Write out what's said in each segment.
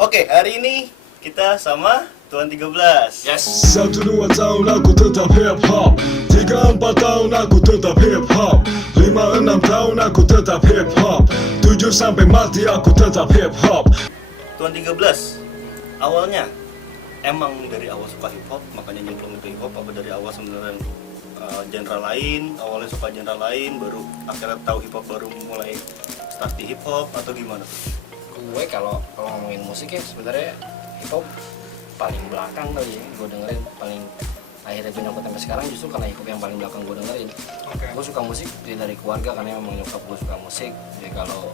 Oke, hari ini kita sama Tuan 13. Yes. 1-2 tahun aku tetap hip hop, 3-4 tahun aku tetap hip hop, 5-6 tahun aku tetap hip hop, 7 sampai mati aku tetap hip hop. Tuan 13, awalnya emang dari awal suka hip hop, makanya nyemplung ke hip hop, apa dari awal sebenarnya genre lain, awalnya suka genre lain, baru akhirnya tahu hip hop, baru mulai start di hip hop, atau gimana? Gue kalau ngomongin musik ya sebenarnya hip hop paling belakang kali ya gue dengerin, paling akhirnya gue nyokot sampai sekarang justru karena hip hop yang paling belakang gue dengerin. Gue suka musik dari keluarga karena memang nyokap gue suka musik, jadi kalau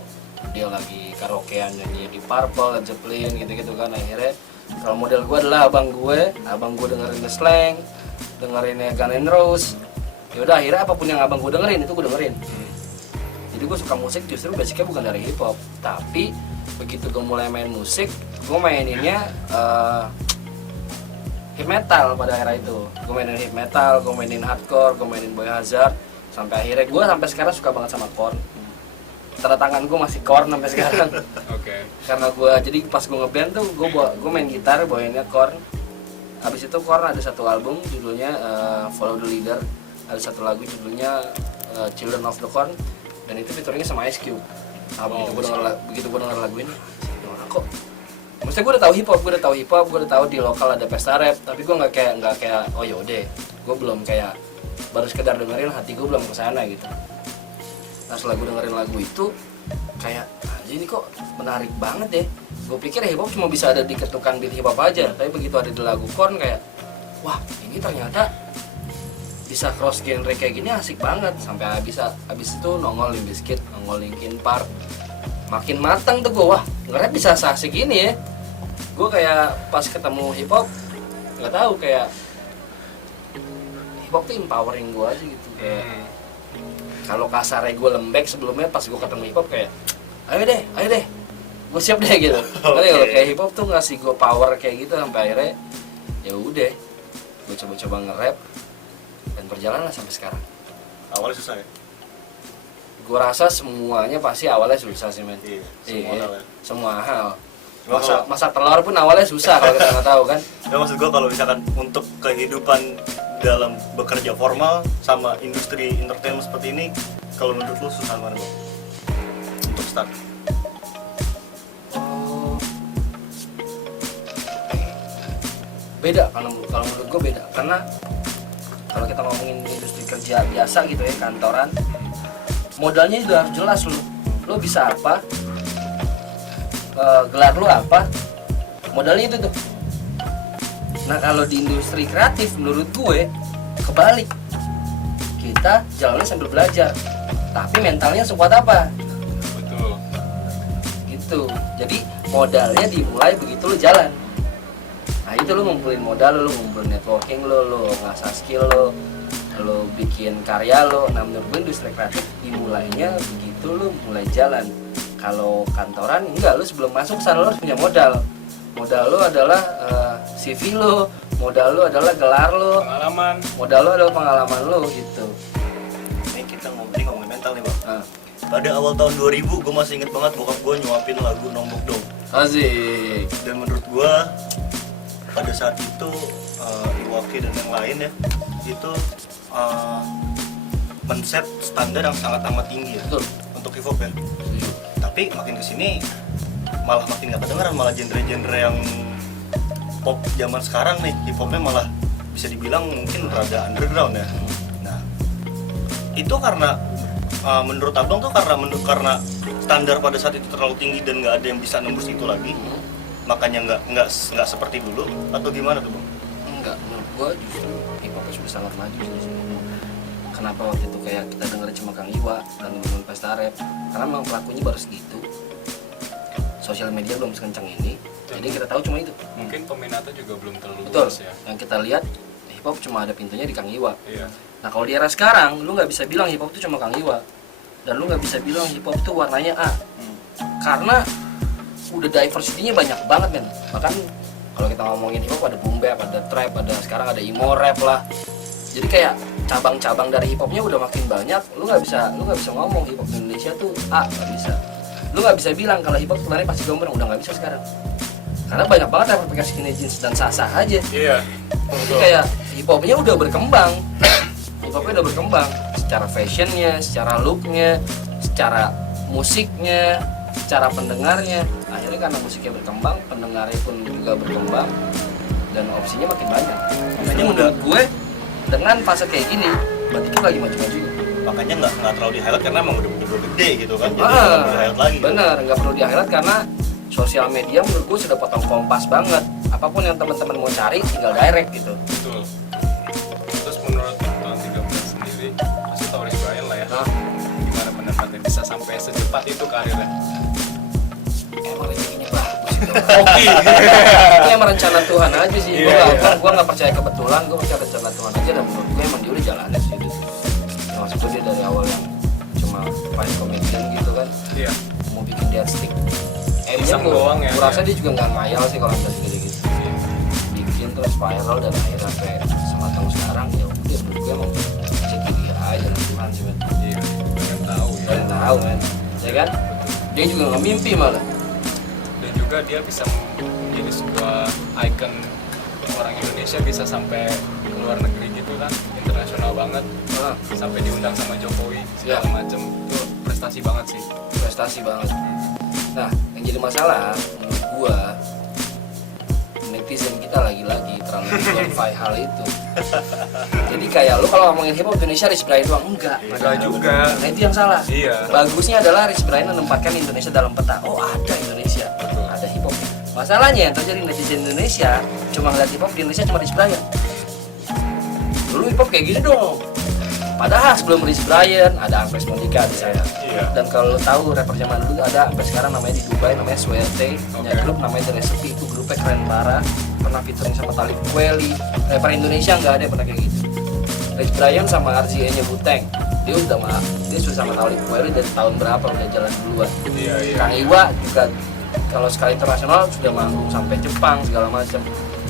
dia lagi karaokean nyanyi di Purple, Led Zeppelin gitu-gitu kan, akhirnya kalau model gue adalah abang gue dengerin The Slang, dengerinnya Guns N' Roses, yaudah akhirnya apapun yang abang gue dengerin itu gue dengerin. Jadi gue suka musik justru basicnya bukan dari hip hop, tapi begitu gue mulai main musik, gue maininnya hip metal pada era itu. Gue mainin hip metal, gue mainin hardcore, gue mainin Biohazard, sampai akhirnya gue sampai sekarang suka banget sama Korn. Tanda tangan gue masih Korn sampai sekarang. Karena gue jadi pas gue ngeband tuh gue main gitar bawainnya Korn. Habis itu Korn ada satu album judulnya Follow the Leader, ada satu lagu judulnya Children of the Corn, dan itu featuringnya sama Ice Cube. Begitu gue denger lagu ini, orang kok maksudnya gue udah tahu hip hop, gue udah tahu di lokal ada pesta rap, tapi gue nggak kayak oh yaudah, gue belum kayak baru sekedar dengerin, hati gue belum kesana gitu. Nah setelah gue dengerin lagu itu kayak anjir ini kok menarik banget ya. Gue pikir hip hop cuma bisa ada di ketukan beat hip hop aja, tapi begitu ada di lagu Korn kayak wah ini ternyata bisa cross genre kayak gini, asik banget. Sampai abis itu nongol Limp Bizkit, nongol Linkin Park, makin matang tuh gue, wah nge-rap bisa asik ini ya. Gue kayak pas ketemu hip hop nggak tahu, kayak hip hop tuh empowering gue aja gitu. Kayak kalau kasarnya gue lembek sebelumnya, pas gue ketemu hip hop kayak ayo deh gue siap deh gitu. Kalau kayak hip hop tuh ngasih gue power kayak gitu, sampai akhirnya ya udah gue coba nge-rap dan berjalan lah sampai sekarang. Awalnya susah ya? Gue rasa semuanya pasti awalnya susah sih men. Semua hal. Masak telur pun awalnya susah kalau kita nggak tahu kan. Ya maksud gue kalau misalkan untuk kehidupan dalam bekerja formal sama industri entertainment seperti ini, kalau menurut lu susah mana bang? Untuk start? Beda kalau menurut gue beda, karena kalau kita ngomongin industri kerja biasa gitu ya, kantoran, modalnya udah harus jelas lu bisa apa, gelar lu apa, modalnya itu tuh. Nah kalau di industri kreatif menurut gue kebalik, kita jalannya sambil belajar, tapi mentalnya sekuat apa. Betul. Gitu. Jadi modalnya dimulai begitu lu jalan. Nah itu lu ngumpulin modal, lu ngumpulin networking, lu ngasah skill, lu bikin karya lu. Nah menurut gue industri kreatif dimulainya begitu lu mulai jalan. Kalau kantoran enggak, lu sebelum masuk sana lu harus punya modal. Modal lu adalah CV lu, modal lu adalah gelar lu, Pengalaman. modal lu adalah pengalaman lu gitu. Ini kita ngomongin mental nih bang. Pada awal tahun 2000 gue masih inget banget bokap gue nyuapin lagu Nombok Dong. Asik. Dan menurut gue pada saat itu Iwaki dan yang lain ya itu men-set standar yang sangat amat tinggi ya. Betul. Untuk hip hop ya. Tapi makin kesini malah makin gak kedengeran, malah genre-genre yang pop zaman sekarang nih, hip hopnya malah bisa dibilang mungkin rada underground ya. Nah itu karena menurut abang tuh karena standar pada saat itu terlalu tinggi dan nggak ada yang bisa nembus itu lagi, makanya nggak seperti dulu, atau gimana tuh bang? Enggak, menurut gue justru hip hop sudah sangat maju sih. Kenapa waktu itu kayak kita denger cuma Kang Iwa dan teman pesta rap? Karena memang pelakunya baru segitu, sosial media belum sekencang ini, jadi kita tahu cuma itu. Mungkin peminatnya juga belum terlalu Betul. luas ya. Yang kita lihat hip hop cuma ada pintunya di Kang Iwa. Iya. Nah kalau di era sekarang, lu nggak bisa bilang hip hop itu cuma Kang Iwa, dan lu nggak bisa bilang hip hop itu warnanya A, karena udah diversity-nya banyak banget men. Bahkan kalau kita ngomongin hip hop ada boom bap, ada trap, ada sekarang ada emo rap lah. Jadi kayak cabang-cabang dari hip hopnya udah makin banyak. Lu nggak bisa ngomong hip hop Indonesia tuh A, nggak bisa. Lu nggak bisa bilang kalau hip hop sebenarnya pasti gombrong, udah nggak bisa sekarang. Karena banyak banget yang pakai skinny jeans dan sah-sah aja. Iya. Jadi kayak hip hopnya udah berkembang. Hip hopnya udah berkembang secara fashionnya, secara looknya, secara musiknya, secara pendengarnya. Akhirnya karena musiknya berkembang, pendengarnya pun juga berkembang dan opsinya makin banyak. Makanya menurut gue dengan fase kayak gini, berarti kita lagi maju-maju. Makanya nggak terlalu di highlight karena emang udah gede gitu kan, jadi nggak perlu di highlight lagi. Bener, nggak perlu di highlight karena sosial media menurut gue sudah potong kompas banget. Apapun yang teman-teman mau cari tinggal direct gitu. Betul. Terus menurut tahun 13 sendiri, pasti tahu Rich Brian lah ya. Gimana pendapatnya bisa sampai secepat itu karirnya? Emang rezekinya bagus gitu. Oke. Itu emang rencana Tuhan aja sih. Gue nggak percaya kebetulan, gue percaya rencana Tuhan aja. Dan menurut gue emang dia udah jalannya sih gitu. Ya, maksud gue dia dari awal yang cuma main komedian gitu kan, Iya. mau bikin dia stick. Iseng doang ya, gue rasa iya. dia juga nggak ngayal sih kalau udah gitu-gitu. Bikin terus viral dan akhirnya sampai sematang sekarang ya udah menurut gue emang rezeki dia aja dan Tuhan sih men. Iya. Pengen tahu ya. Kalian tahu kan, ya kan? Dia juga nggak mimpi malah. Dan juga dia bisa menjadi sebuah icon orang Indonesia, bisa sampai ke luar negeri gitu kan, internasional banget, Nah, sampai diundang sama Jokowi segala Iya. macem. Itu prestasi banget sih. prestasi banget. Nah, yang jadi masalah menurut gua netizen kita lagi-lagi terlalu glorify hal itu. Jadi kayak lu kalau ngomongin hip hop Indonesia Rich Brian doang, enggak. Enggak juga. Nah, itu yang salah. Iya. Bagusnya adalah Rich Brian menempatkan Indonesia dalam peta. Oh, ada Indonesia. Betul. Ada hip hop. Masalahnya yang terjadi netizen Indonesia cuma ngeliat hip hop di Indonesia cuma Rich Brian. Dulu hip hop kayak gini dong. Padahal sebelum Rich Brian ada Angkres Monika di sana. Iya. Dan kalau lo tahu rapper zaman dulu ada sampai sekarang namanya di Dubai namanya SWRT, punya Oke. grup namanya The Recipe, itu grupnya keren parah, pernah featuring sama Talib Kweli. Rapper Indonesia nggak ada yang pernah kayak gitu. Rich Brian sama RZA-nya Wu-Tang, dia sudah sama Talib Kweli dari tahun berapa udah jalan duluan. Iya, iya. Kang Iwa juga kalau sekali internasional sudah manggung sampai Jepang segala macam.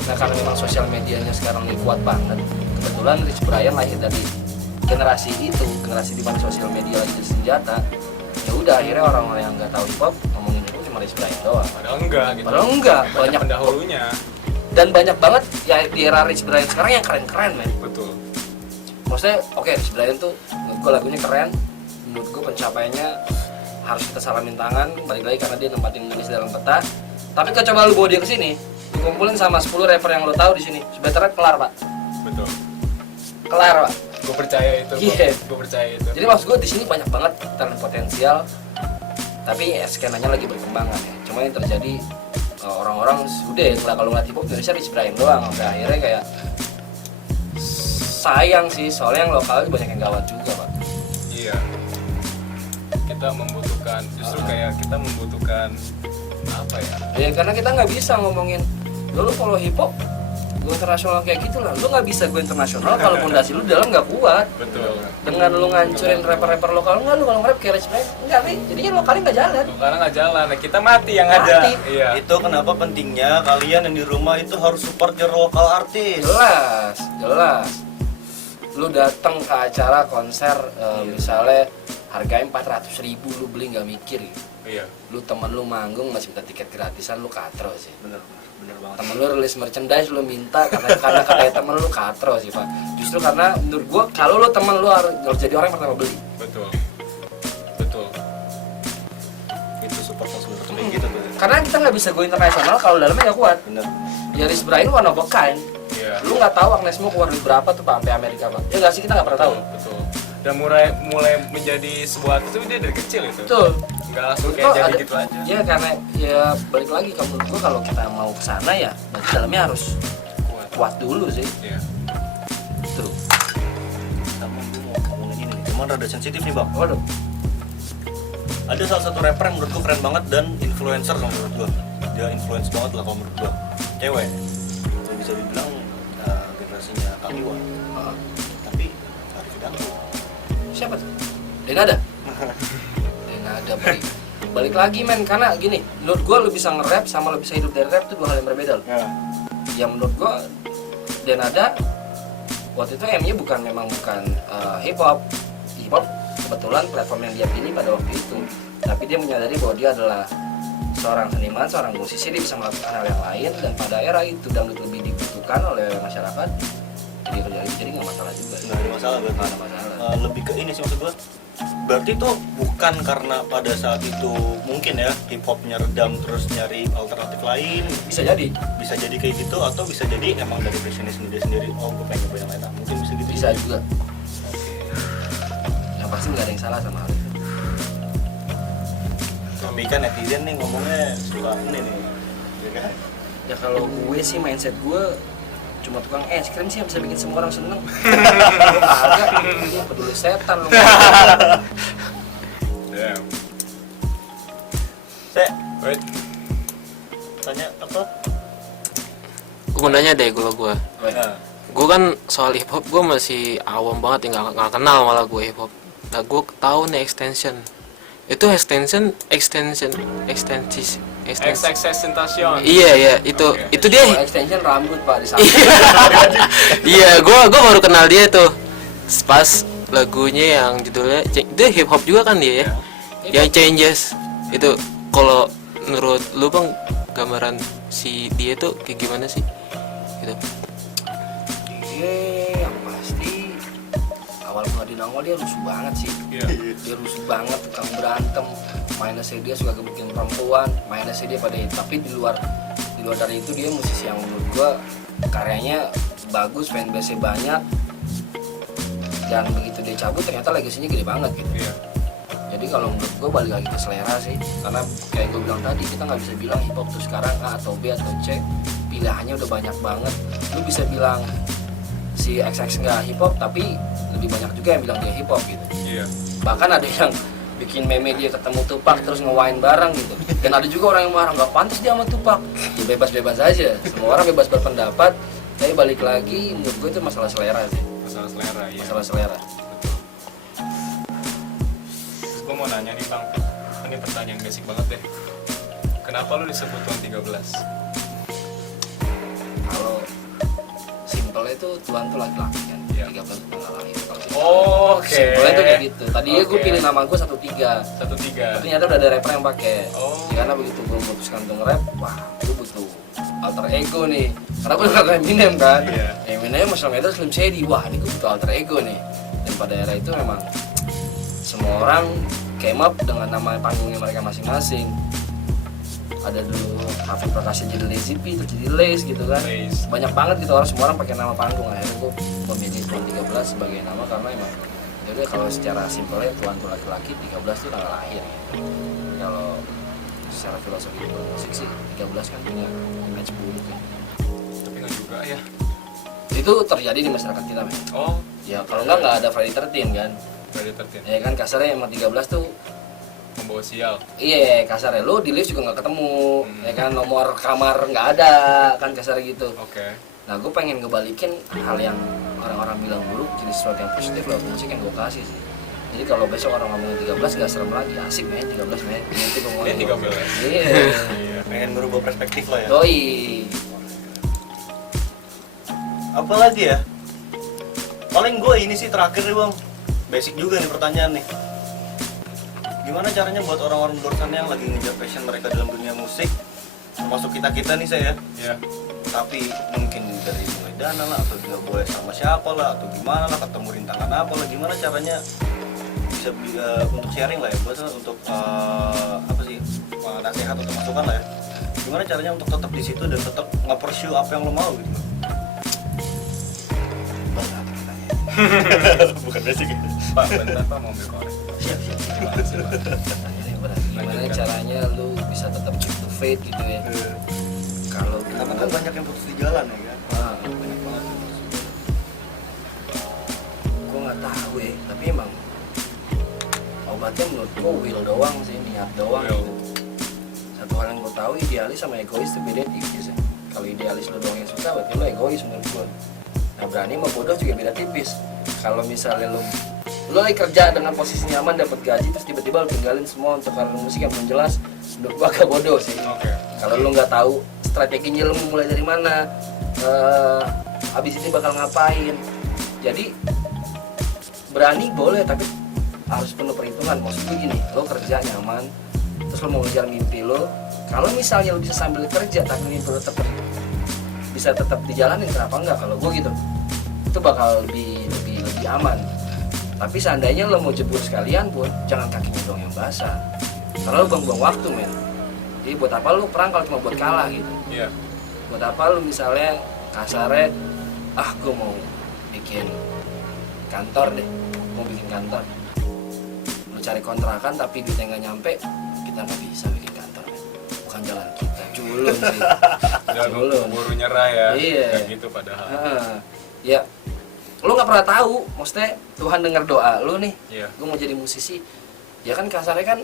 Nah karena memang sosial medianya sekarang ini kuat banget, kebetulan Rich Brian lahir dari generasi itu, generasi di mana sosial media lagi jadi senjata. Ya udah akhirnya orang-orang yang nggak tahu hip hop ngomongin itu cuma Rich Brian doang. Padahal enggak gitu. Padahal enggak, Banyak banyak pendahulunya. dan banyak banget ya di era Rich Brian sekarang yang keren-keren men. Betul. Maksudnya oke, Rich Brian tuh menurut gue lagunya keren, menurut gue pencapaiannya harus kita salamin tangan, balik lagi karena dia nempatin Indonesia dalam peta. Tapi kalau coba lu bawa dia ke sini, lu kumpulin sama 10 rapper yang lu tahu di sini, sebenarnya kelar pak, Betul. kelar pak. Gue percaya itu. Iya. Gue percaya itu. Jadi maksud gue di sini banyak banget talent potensial, tapi ya, skenanya lagi berkembang kan ya. Cuma yang terjadi orang-orang sudah lah kalau ngeliat hip hop Indonesia Rich Brian doang, sampai akhirnya kayak sayang sih, soalnya yang lokal banyak yang gawat juga pak. Iya. Kita membutuhkan, justru kayak kita membutuhkan apa ya? Ya karena kita nggak bisa ngomongin lu kalau hip hop gue internasional kayak gitu lah, lu nggak bisa gue internasional kalau fondasi lu dalam nggak kuat. Betul. Dengan lu ngancurin rapper-rapper lokal, enggak lu kalau nge-rap kayak Rich Brian enggak nih, jadinya lokalnya nggak jalan. Karena nggak jalan, nah, kita mati yang ada. Mati. Iya. Itu kenapa pentingnya kalian yang di rumah itu harus support your lokal artis. Jelas. Lu datang ke acara konser misalnya harganya 400.000 lu beli nggak mikir gitu. Iya. Lu temen lu manggung masih minta tiket gratisan, lu katro sih. Bener banget. Temen lu rilis merchandise lu minta karena katanya temen lu katro sih pak. Justru karena menurut gua kalau lu temen lu harus jadi orang yang pertama beli. Betul. Betul. Itu support yang sebenarnya kayak gitu tuh. Karena kita nggak bisa go internasional kalau dalamnya nggak kuat. Bener. Ya Rich Brian one of a kind. Iya. Lu nggak tahu Agnes Mo keluar duit berapa tuh pak sampai Amerika pak. Ya nggak sih, kita nggak pernah tahu. Betul. Dan mulai menjadi sebuah itu dia dari kecil itu. Betul. Nggak langsung Itu kayak jadi ada- gitu aja. Ya karena ya balik lagi kalau menurut gua kalau kita mau kesana ya berarti dalamnya harus kuat dulu sih. Iya. Tuh. Sama gue mau ngomongin ini nih, cuman rada sensitif nih bang. Waduh. Ada salah satu rapper yang menurut gue keren banget dan influencer kalau menurut gue. Dia influence banget lah kalau menurut gue. Cewek. Itu bisa dibilang generasinya Kang Iwa. Tapi Arif Hidayat. Siapa tuh? Denada. Denada balik lagi men, karena gini, menurut gua lu bisa nge-rap sama lu bisa hidup dari rap itu dua hal yang berbeda loh. Ya. Yang menurut gua Denada waktu itu M-nya bukan hip hop kebetulan platform yang dia pilih pada waktu itu, tapi dia menyadari bahwa dia adalah seorang seniman, seorang musisi dia bisa melakukan hal yang lain, dan pada era itu dangdut lebih dibutuhkan oleh masyarakat, jadi nggak masalah juga. Nggak ada masalah berarti. Nggak ada masalah. Lebih ke ini sih maksud gue, berarti tuh bukan karena pada saat itu mungkin ya hip hopnya redam terus nyari alternatif lain, Bisa jadi, bisa jadi kayak gitu, atau bisa jadi emang dari passionisme dia sendiri, oh gue pengen nyoba yang lain, mungkin bisa gitu. bisa juga. Yang pasti nggak ada yang salah sama hal itu. Tapi kan netizen nih ngomongnya suka ini nih, ya kan? Ya kalau gue sih mindset gue cuma tukang es krim sih yang bisa bikin semua orang seneng. Agak, dia peduli setan lu. Damn. Saya Wait. tanya apa? Gue mau nanya deh gue. Nah, Gue kan soal hip hop gue masih awam banget, nggak kenal malah gue hip hop. Nah gue tahu nih extension. Itu extension. Extentation. Iya itu Oke. itu dia. Kalau extension rambut pak di samping. Iya, gue baru kenal dia tuh pas lagunya yang judulnya dia hip hop juga kan dia ya, yang Changes itu. Kalau menurut lu bang, gambaran si dia tuh kayak gimana sih gitu? Dia yang pasti awal mula di nongol dia rusuh banget sih. Iya. Dia rusuh banget, tukang berantem, minusnya dia suka gebukin perempuan, minusnya dia pada tapi di luar dari itu dia musisi yang menurut gua karyanya bagus, fanbase-nya banyak, dan begitu dia cabut ternyata legasinya gede banget gitu. Iya. Jadi kalau menurut gue balik lagi ke selera sih, karena kayak gue bilang tadi, kita nggak bisa bilang hip hop tuh sekarang A atau B atau C, pilihannya udah banyak banget. Lu bisa bilang si XX nggak hip hop, tapi lebih banyak juga yang bilang dia hip hop gitu. Iya. Bahkan ada yang bikin meme dia ketemu Tupac terus nge-wine bareng gitu. Dan ada juga orang yang marah, nggak pantas dia sama Tupac. Ya bebas-bebas aja, semua orang bebas berpendapat. Tapi balik lagi, menurut gue itu masalah selera sih, Masalah selera, iya. masalah selera. Terus gue mau nanya nih bang, ini pertanyaan basic banget deh. Kenapa lu disebut Tuan 13? Kalau simpelnya itu Tuhan tuh laki-laki kan, Iya. 13 itu tanggal lahir. Kalau Oke. simpelnya tuh kayak gitu. Tadinya gue Oke. pilih nama gue 13, 13. tapi ternyata udah ada rapper yang pakai. Oh. Ya, karena begitu gue memutuskan untuk nge-rap, wah gue butuh alter ego nih. Karena gue denger Eminem kan, Iya. Eminem, Marshall Mathers, Slim Shady, wah ini gue butuh alter ego nih. Dan pada era itu memang semua orang came up dengan nama panggungnya mereka masing-masing. Ada dulu Hafid Prakasya jadi Lazy P, terus jadi Lace gitu kan. Lace. Banyak banget gitu orang, semua orang pakai nama panggung. Akhirnya gue memilih Tuan 13 sebagai nama karena emang jadi kalau secara simpelnya Tuan tuh laki-laki, 13 tuh tanggal lahir gitu. Kalau secara filosofi musik sih 13 kan punya image buruk ya. Tapi nggak juga ya. Itu terjadi di masyarakat kita men. Oh, Ya kalau nggak ada Friday 13 kan. dari 13. Ya kan kasarnya emang 13 tuh Membawa sial. iya kasarnya lu di lift juga nggak ketemu, ya kan nomor kamar nggak ada kan kasar gitu. Oke. Nah gue pengen ngebalikin hal yang orang-orang bilang buruk jadi sesuatu yang positif lewat musik yang gue kasih sih. Jadi kalau besok orang ngomongin 13 nggak serem lagi, asik men 13 men. Itu gue Ini 13. Iya. Iya. pengen berubah perspektif lah ya. Doi. Apa lagi ya? Paling gue ini sih terakhir nih bang, basic juga nih pertanyaan nih. Gimana caranya buat orang-orang di luar sana yang lagi ngejar passion mereka dalam dunia musik, termasuk kita nih saya, Iya. tapi mungkin dari mulai dana lah, atau nggak boleh sama siapa lah, atau gimana lah, ketemu rintangan apa lah, gimana caranya bisa untuk sharing lah ya, buat untuk apa sih nasihat atau masukan lah ya. Gimana caranya untuk tetap di situ dan tetap nge-pursue apa yang lo mau gitu. Bukan basic gitu. Pak, bentar Pak mau ambil korek. Siap. Gimana sih Pak? Ini berarti gimana Lanjutkan. caranya lu bisa tetap keep to faith gitu ya. Kalau Karena kan banyak yang putus di jalan ya kan. banyak banget. Gue nggak tahu ya, tapi emang obatnya menurut gue will doang sih, niat doang. Will. Gitu. Satu hal yang gue tahu, idealis sama egois itu beda tipis ya. Kalau idealis lo doang yang suka, berarti lo egois menurut gue. Nah berani sama bodoh juga beda tipis. Kalau misalnya lo lagi kerja dengan posisi nyaman, dapat gaji, terus tiba-tiba lo tinggalin semua untuk karir musik yang belum jelas, menurut gue agak bodoh sih. Oke. Kalau lo nggak tahu strateginya lo mau mulai dari mana, habis ini bakal ngapain. Jadi berani boleh, tapi harus penuh perhitungan. Maksud gue gini, lo kerja nyaman, terus lo mau ngejar mimpi lo, Kalau misalnya lu bisa sambil kerja tapi mimpi lu tetap bisa tetap dijalanin, kenapa enggak? Kalau gue gitu, itu bakal lebih aman. Tapi seandainya lo mau jebur sekalian pun, jangan kakinya doang yang basah, karena lo buang-buang waktu, men. Jadi buat apa lu perang kalau cuma buat kalah gitu? Iya. Buat apa lu misalnya kasarnya, gue mau bikin kantor deh, mau bikin kantor. Lu cari kontrakan tapi duitnya nggak nyampe, kita nggak bisa bikin kantor, men. Bukan jalan kita, culun sih. Jangan Culun. buru nyerah ya. Iya. Kayak gitu padahal. Ya, lu nggak pernah tahu, maksudnya Tuhan dengar doa lu nih. Iya. Gue mau jadi musisi, ya kan kasarnya kan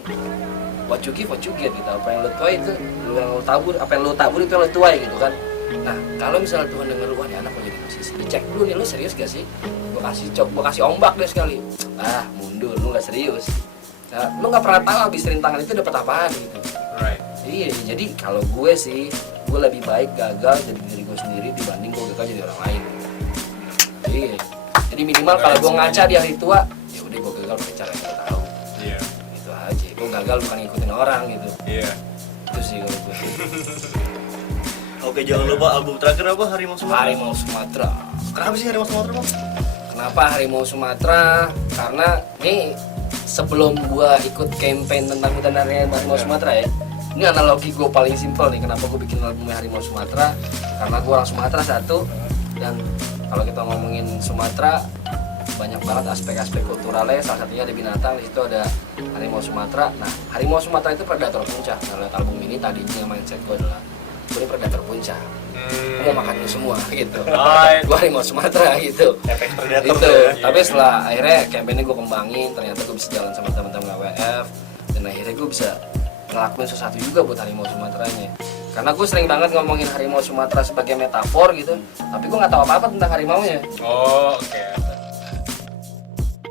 what you give gitu. Apa yang lu tuai itu, lu tabur, apa yang lu tabur itu yang lu tuai gitu kan. Nah, kalau misalnya Tuhan dengar lu, wah nih anak mau jadi musisi, dicek dulu nih, lu serius gak sih? Gue kasih ombak deh sekali. Mundur, lu nggak serius. Nah, lu nggak pernah tahu abis rintangan itu dapat apaan gitu. Right. Iya, jadi kalau gue sih, gue lebih baik gagal jadi diri gue sendiri dibanding gue gagal jadi orang lain. Iya, jadi minimal kalau gue ngaca di hari tua, ya udah gue gagal pakai cara yang gue tahu. Iya. Itu aja, gue gagal bukan ngikutin orang gitu. Iya. Itu sih kalau gue. Oke, jangan lupa album terakhir apa? Harimau Sumatera. Harimau Sumatera. Kenapa sih Harimau Sumatera, Bang? Kenapa Harimau Sumatera? Karena nih sebelum gue ikut campaign tentang hutan Harimau Sumatera ya, ini analogi gue paling simpel nih. Kenapa gue bikin albumnya Harimau Sumatera? Karena gue orang Sumatera satu, dan kalau kita ngomongin Sumatera banyak banget aspek-aspek kulturalnya. Salah satunya ada binatang, di situ ada harimau Sumatera. Nah, harimau Sumatera itu predator puncak. Kalau lihat album ini tadinya mindset gue adalah gue ini predator puncak. Gue mau makan lu semua gitu. Gue harimau Sumatera gitu. Efek predator Itu. tuh ya. Tapi setelah akhirnya campaign ini gue kembangin, ternyata gue bisa jalan sama teman-teman WWF, dan akhirnya gue bisa ngelakuin sesuatu juga buat harimau Sumateranya. Karena gue sering banget ngomongin harimau Sumatera sebagai metafor gitu, tapi gue nggak tahu apa-apa tentang harimaunya. Oh, oke.